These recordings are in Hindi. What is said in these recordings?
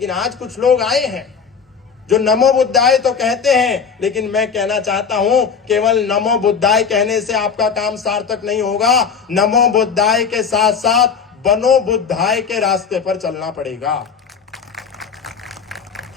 लेकिन आज कुछ लोग आए हैं जो नमो बुद्धाय तो कहते हैं, लेकिन मैं कहना चाहता हूं केवल नमो बुद्धाय कहने से आपका काम सार्थक नहीं होगा। नमो बुद्धाय के साथ साथ बनो बुद्धाय के रास्ते पर चलना पड़ेगा।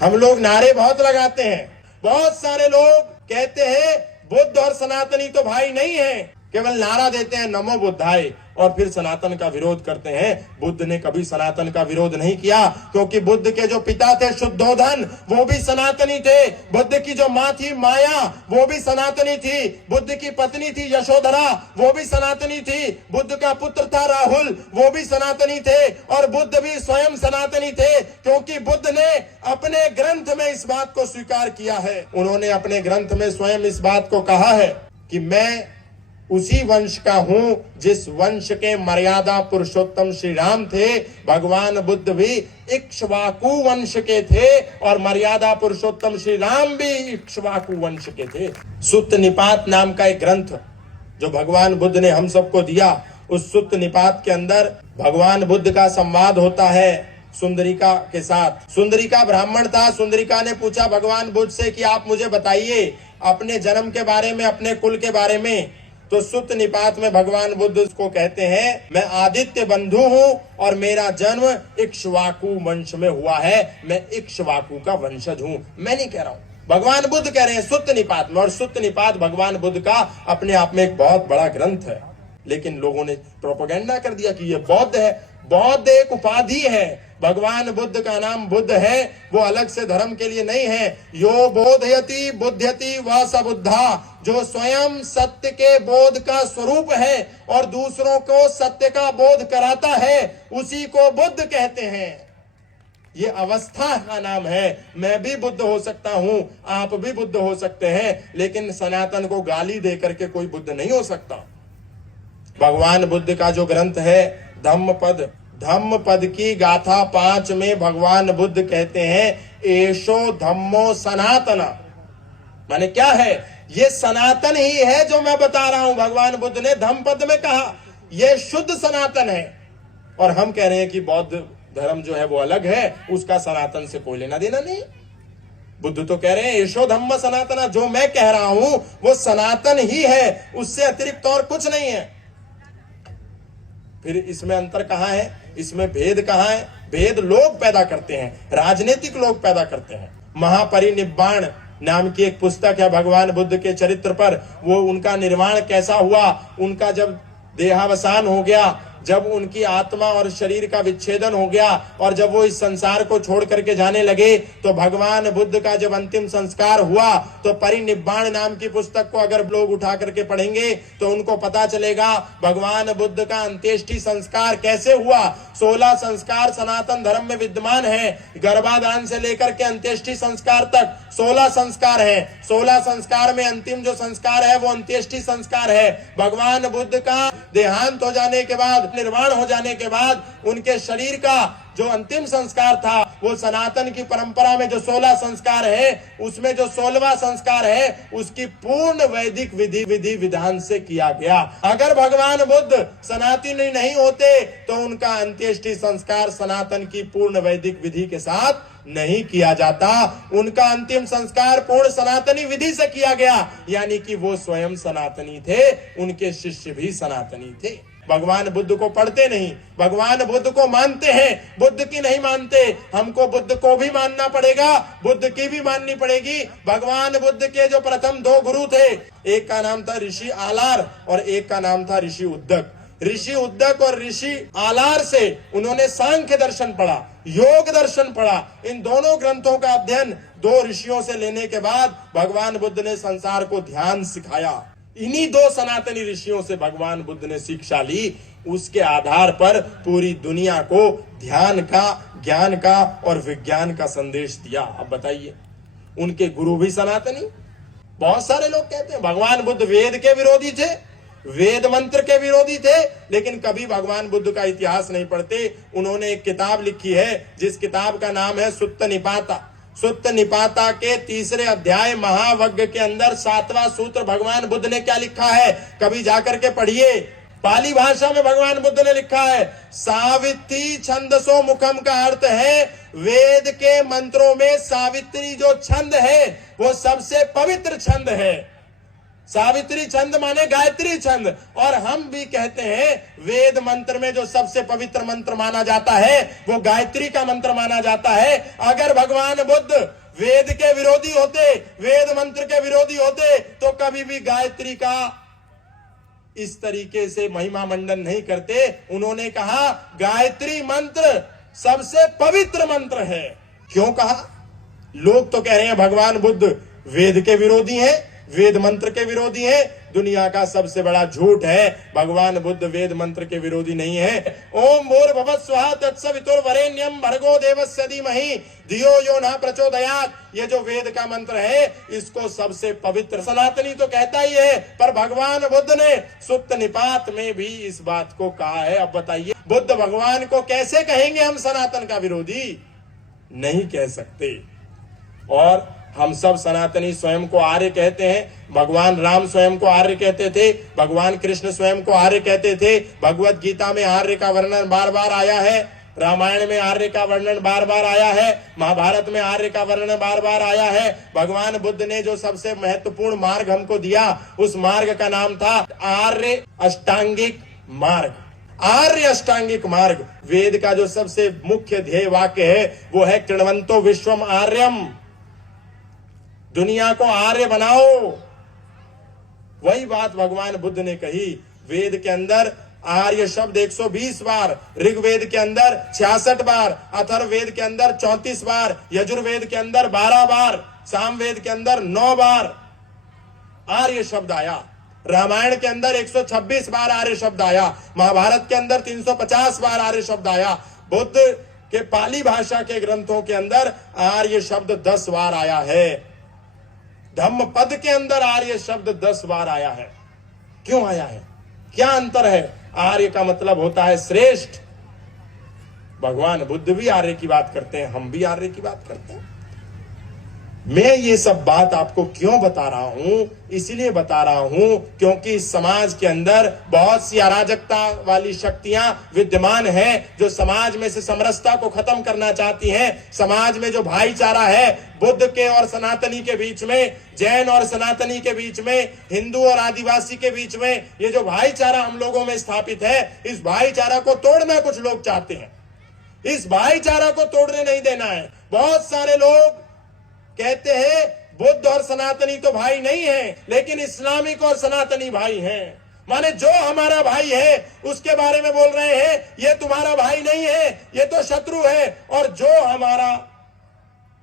हम लोग नारे बहुत लगाते हैं, बहुत सारे लोग कहते हैं बुद्ध और सनातनी तो भाई नहीं है, केवल नारा देते हैं नमो बुद्धाय और फिर सनातन का विरोध करते हैं। बुद्ध ने कभी सनातन का विरोध नहीं किया, क्योंकि बुद्ध के जो पिता थे शुद्धोधन वो भी सनातनी थे। बुद्ध की जो माँ थी माया वो भी सनातनी थी। बुद्ध की पत्नी थी यशोधरा वो भी सनातनी थी। बुद्ध का पुत्र था राहुल वो भी सनातनी थे। और बुद्ध भी स्वयं सनातनी थे, क्योंकि बुद्ध ने अपने ग्रंथ में इस बात को स्वीकार किया है। उन्होंने अपने ग्रंथ में स्वयं इस बात को कहा है कि मैं उसी वंश का हूं जिस वंश के मर्यादा पुरुषोत्तम श्री राम थे। भगवान बुद्ध भी इक्ष्वाकु वंश के थे और मर्यादा पुरुषोत्तम श्री राम भी इक्ष्वाकु वंश के थे। सुत्त निपात नाम का एक ग्रंथ जो भगवान बुद्ध ने हम सबको दिया, उस सुत्त निपात के अंदर भगवान बुद्ध का संवाद होता है सुंदरिका के साथ। सुंदरिका ब्राह्मण था। सुंदरिका ने पूछा भगवान बुद्ध से कि आप मुझे बताइए अपने जन्म के बारे में, अपने कुल के बारे में। तो सुत्त निपात में भगवान बुद्ध को कहते हैं मैं आदित्य बंधु हूँ और मेरा जन्म इक्ष्वाकु वंश में हुआ है। मैं इक्ष्वाकु का वंशज हूँ। मैं नहीं कह रहा हूँ, भगवान बुद्ध कह रहे हैं सुत्त निपात में। और सुत्त निपात भगवान बुद्ध का अपने आप में एक बहुत बड़ा ग्रंथ है, लेकिन लोगों ने प्रोपेगेंडा कर दिया कि ये बौद्ध है। बौद्ध एक उपाधि है, भगवान बुद्ध का नाम बुद्ध है, वो अलग से धर्म के लिए नहीं है। यो बोधयति बुद्ध्यति व स बुद्धा, जो स्वयं सत्य के बोध का स्वरूप है और दूसरों को सत्य का बोध कराता है, उसी को बुद्ध कहते हैं। ये अवस्था का नाम है। मैं भी बुद्ध हो सकता हूं, आप भी बुद्ध हो सकते हैं, लेकिन सनातन को गाली देकर के कोई बुद्ध नहीं हो सकता। भगवान बुद्ध का जो ग्रंथ है धम्मपद, धम्मपद की गाथा 5 में भगवान बुद्ध कहते हैं एशो धम्मो सनातना। माने क्या है? ये सनातन ही है जो मैं बता रहा हूं। भगवान बुद्ध ने धम्मपद में कहा ये शुद्ध सनातन है। और हम कह रहे हैं कि बौद्ध धर्म जो है वो अलग है, उसका सनातन से कोई लेना देना नहीं। बुद्ध तो कह रहे हैं एशो धम्म सनातना, जो मैं कह रहा हूं वो सनातन ही है, उससे अतिरिक्त और कुछ नहीं है। फिर इसमें अंतर कहां है? इसमें भेद कहां है? भेद लोग पैदा करते हैं, राजनीतिक लोग पैदा करते हैं। महापरिनिब्बाण नाम की एक पुस्तक है भगवान बुद्ध के चरित्र पर। वो उनका निर्वाण कैसा हुआ, उनका जब देहावसान हो गया, जब उनकी आत्मा और शरीर का विच्छेदन हो गया और जब वो इस संसार को छोड़ करके जाने लगे, तो भगवान बुद्ध का जब अंतिम संस्कार हुआ तो परिनिब्बाण नाम की पुस्तक को अगर लोग उठा करके पढ़ेंगे तो उनको पता चलेगा भगवान बुद्ध का अंत्येष्टि संस्कार कैसे हुआ। 16 संस्कार सनातन धर्म में विद्यमान है। गर्भाधान से लेकर के अंत्येष्टि संस्कार तक 16 संस्कार है। 16 संस्कार में अंतिम जो संस्कार है वो अंत्येष्टि संस्कार है। भगवान बुद्ध का देहांत हो जाने के बाद, निर्वाण हो जाने के बाद उनके शरीर का जो अंतिम संस्कार था वो सनातन की परंपरा में जो 16 संस्कार है उसमें जो 16वां संस्कार है उसकी पूर्ण वैदिक विधि विधान से किया गया। अगर भगवान बुद्ध सनातनी नहीं होते तो उनका अंत्येष्टि संस्कार सनातन की पूर्ण वैदिक विधि के साथ नहीं किया जाता। उनका अंतिम संस्कार पूर्ण सनातनी विधि से किया गया, यानी कि वो स्वयं सनातनी थे, उनके शिष्य भी सनातनी थे। भगवान बुद्ध को पढ़ते नहीं, भगवान बुद्ध को मानते हैं, बुद्ध की नहीं मानते। हमको बुद्ध को भी मानना पड़ेगा, बुद्ध की भी माननी पड़ेगी। भगवान बुद्ध के जो प्रथम 2 गुरु थे, एक का नाम था ऋषि आलार और एक का नाम था ऋषि उद्दक। ऋषि उद्दक और ऋषि आलार से उन्होंने सांख्य दर्शन पढ़ा, योग दर्शन पढ़ा। इन दोनों ग्रंथों का अध्ययन 2 ऋषियों से लेने के बाद भगवान बुद्ध ने संसार को ध्यान सिखाया। इन्हीं 2 सनातनी ऋषियों से भगवान बुद्ध ने शिक्षा ली। उसके आधार पर पूरी दुनिया को ध्यान का, ज्ञान का और विज्ञान का संदेश दिया। अब बताइए, उनके गुरु भी सनातनी। बहुत सारे लोग कहते हैं भगवान बुद्ध वेद के विरोधी थे, वेद मंत्र के विरोधी थे, लेकिन कभी भगवान बुद्ध का इतिहास नहीं पढ़ते। उन्होंने एक किताब लिखी है जिस किताब का नाम है सुत्त निपाता। सुत्त निपाता के 3रे अध्याय महावग्ग के अंदर 7वां सूत्र भगवान बुद्ध ने क्या लिखा है, कभी जाकर के पढ़िए। पाली भाषा में भगवान बुद्ध ने लिखा है, सावित्री छंदसो मुखम का अर्थ है वेद के मंत्रों में सावित्री जो छंद है वो सबसे पवित्र छंद है। सावित्री छंद माने गायत्री छंद, और हम भी कहते हैं वेद मंत्र में जो सबसे पवित्र मंत्र माना जाता है वो गायत्री का मंत्र माना जाता है। अगर भगवान बुद्ध वेद के विरोधी होते, वेद मंत्र के विरोधी होते, तो कभी भी गायत्री का इस तरीके से महिमा मंडन नहीं करते। उन्होंने कहा गायत्री मंत्र सबसे पवित्र मंत्र है। क्यों कहा? लोग तो कह रहे हैं भगवान बुद्ध वेद के विरोधी हैं, वेद मंत्र के विरोधी हैं। दुनिया का सबसे बड़ा झूठ है, भगवान बुद्ध वेद मंत्र के विरोधी नहीं है। ओम भूर्भुवः स्वः तत्सवितुर्वरेण्यं भर्गो देवस्य धीमहि धियो यो नः प्रचोदयात्, ये जो वेद का मंत्र है इसको सबसे पवित्र सनातनी तो कहता ही है, पर भगवान बुद्ध ने सुत्त निपात में भी इस बात को कहा है। अब बताइए बुद्ध भगवान को कैसे कहेंगे हम सनातन का विरोधी? नहीं कह सकते। और हम सब सनातनी स्वयं को आर्य कहते हैं। भगवान राम स्वयं को आर्य कहते थे, भगवान कृष्ण स्वयं को आर्य कहते थे। भगवत गीता में आर्य का वर्णन बार बार आया है, रामायण में आर्य का वर्णन बार बार आया है, महाभारत में आर्य का वर्णन बार बार आया है। भगवान बुद्ध ने जो सबसे महत्वपूर्ण मार्ग हमको दिया उस मार्ग का नाम था आर्य अष्टांगिक मार्ग। आर्य अष्टांगिक मार्ग, वेद का जो सबसे मुख्य ध्येय वाक्य है वो है कृण्वन्तो विश्वम आर्यम, दुनिया को आर्य बनाओ। वही बात भगवान बुद्ध ने कही। वेद के अंदर आर्य शब्द 120 बार, ऋग्वेद के अंदर 66 बार, अथर्ववेद के अंदर 34 बार, यजुर्वेद के अंदर 12 बार, सामवेद के अंदर 9 बार आर्य शब्द आया। रामायण के अंदर 126 बार आर्य शब्द आया, महाभारत के अंदर 350 बार आर्य शब्द आया। बुद्ध के पाली भाषा के ग्रंथों के अंदर आर्य शब्द 10 बार आया है। धम्म पद के अंदर आर्य शब्द 10 बार आया है। क्यों आया है? क्या अंतर है? आर्य का मतलब होता है श्रेष्ठ। भगवान बुद्ध भी आर्य की बात करते हैं, हम भी आर्य की बात करते हैं। मैं ये सब बात आपको क्यों बता रहा हूं? इसलिए बता रहा हूं क्योंकि समाज के अंदर बहुत सी अराजकता वाली शक्तियां विद्यमान हैं जो समाज में से समरसता को खत्म करना चाहती हैं। समाज में जो भाईचारा है बुद्ध के और सनातनी के बीच में, जैन और सनातनी के बीच में, हिंदू और आदिवासी के बीच में, ये जो भाईचारा हम लोगों में स्थापित है, इस भाईचारा को तोड़ना कुछ लोग चाहते हैं। इस भाईचारा को तोड़ने नहीं देना है। बहुत सारे लोग कहते हैं बुद्ध और सनातनी तो भाई नहीं है, लेकिन इस्लामिक और सनातनी भाई हैं। माने जो हमारा भाई है उसके बारे में बोल रहे हैं ये तुम्हारा भाई नहीं है, ये तो शत्रु है, और जो हमारा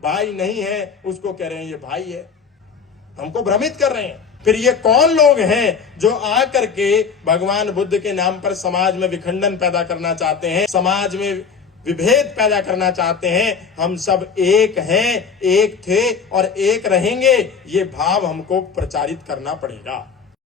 भाई नहीं है उसको कह रहे हैं ये भाई है। हमको भ्रमित कर रहे हैं। फिर ये कौन लोग हैं जो आकर के भगवान बुद्ध के नाम पर समाज में विखंडन पैदा करना चाहते हैं, समाज में विभेद पैदा करना चाहते हैं? हम सब एक हैं, एक थे और एक रहेंगे, ये भाव हमको प्रचारित करना पड़ेगा।